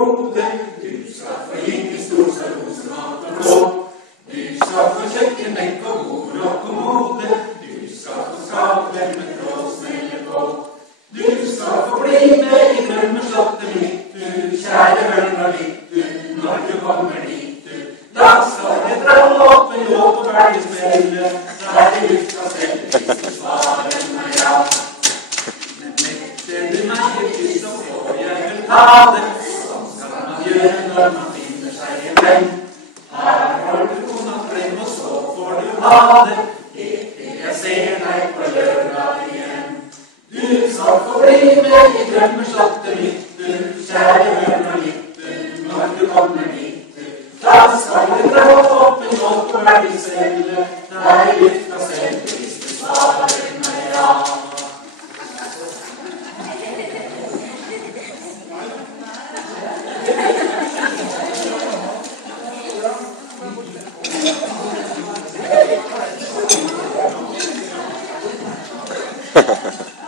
gode. Du skal få like stor som rosenmat og blå. Du skal få kjøkkenbenk og bord og kommode. Du skal få skapet med trådsneller på. Du skal få bli med i drømmeslottet mitt, du, kjære Ørn og litt, du, når du kommer dit, du. Da skal jeg dra opp en låt på Bergensfjellet, der i lufta selv, hvis du svarer meg ja. Men nekter du meg ikke, så får jeg vel ta det. Sånn skal man gjøre når man finner seg en venn. Her har du kona frem, og så får du ha det. Helt til jeg ser deg på lørdag igjen. Du skal få bli med i drømmeslottet mitt, du, kjære Ørn og litt, du, når du kommer dit, du. Da skal jeg dra opp en låt på Bergensfjellet, der i lufta selv, hvis du svarer meg ja. Ha ha ha.